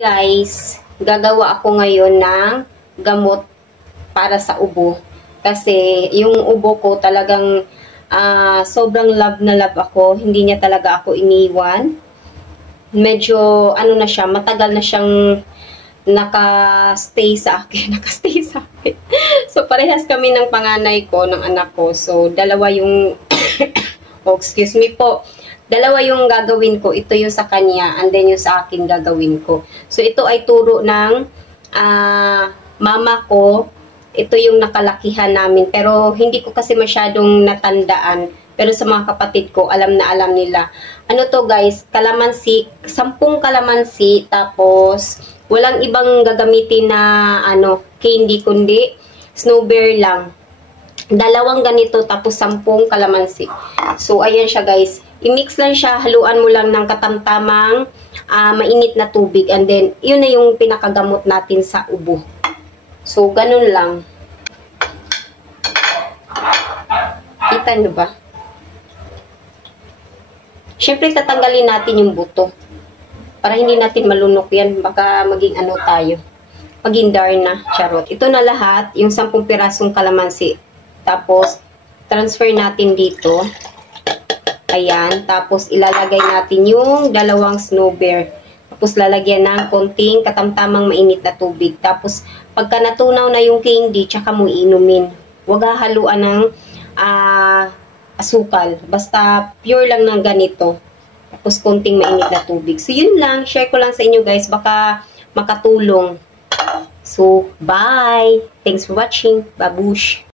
Guys, gagawa ako ngayon ng gamot para sa ubo. Kasi yung ubo ko talagang sobrang love na love ako. Hindi niya talaga ako iniwan. Medyo ano na siya, matagal na siyang naka-stay sa akin. Naka-stay sa akin. So parehas kami ng panganay ko, ng anak ko. So dalawa yung oh, excuse me po. Dalawa yung gagawin ko. Ito yung sa kanya, and then yung sa akin gagawin ko. So, ito ay turo ng mama ko. Ito yung nakalakihan namin. Pero, hindi ko kasi masyadong natandaan. Pero sa mga kapatid ko, alam na alam nila. Ano to guys? Kalamansi. 10 kalamansi. Tapos, walang ibang gagamitin na candy kundi snowberry lang. Dalawang ganito, tapos 10 kalamansi. So, ayan siya guys. I-mix lang siya, haluan mo lang ng katamtamang mainit na tubig. And then, yun na yung pinakagamot natin sa ubo. So, ganun lang. Kita nyo ba? Siyempre, tatanggalin natin yung buto. Para hindi natin malunok yan. Baka maging ano tayo. Maging darna. Charot. Ito na lahat, yung 10 pirasong kalamansi. Tapos, transfer natin dito. Ayan, tapos ilalagay natin yung dalawang snowbear. Tapos lalagyan ng konting katamtamang mainit na tubig. Tapos pagka natunaw na yung candy, tsaka mo inumin. Huwag hahaluan ng asukal. Basta pure lang ng ganito. Tapos konting mainit na tubig. So yun lang, share ko lang sa inyo guys. Baka makatulong. So, bye! Thanks for watching. Babush!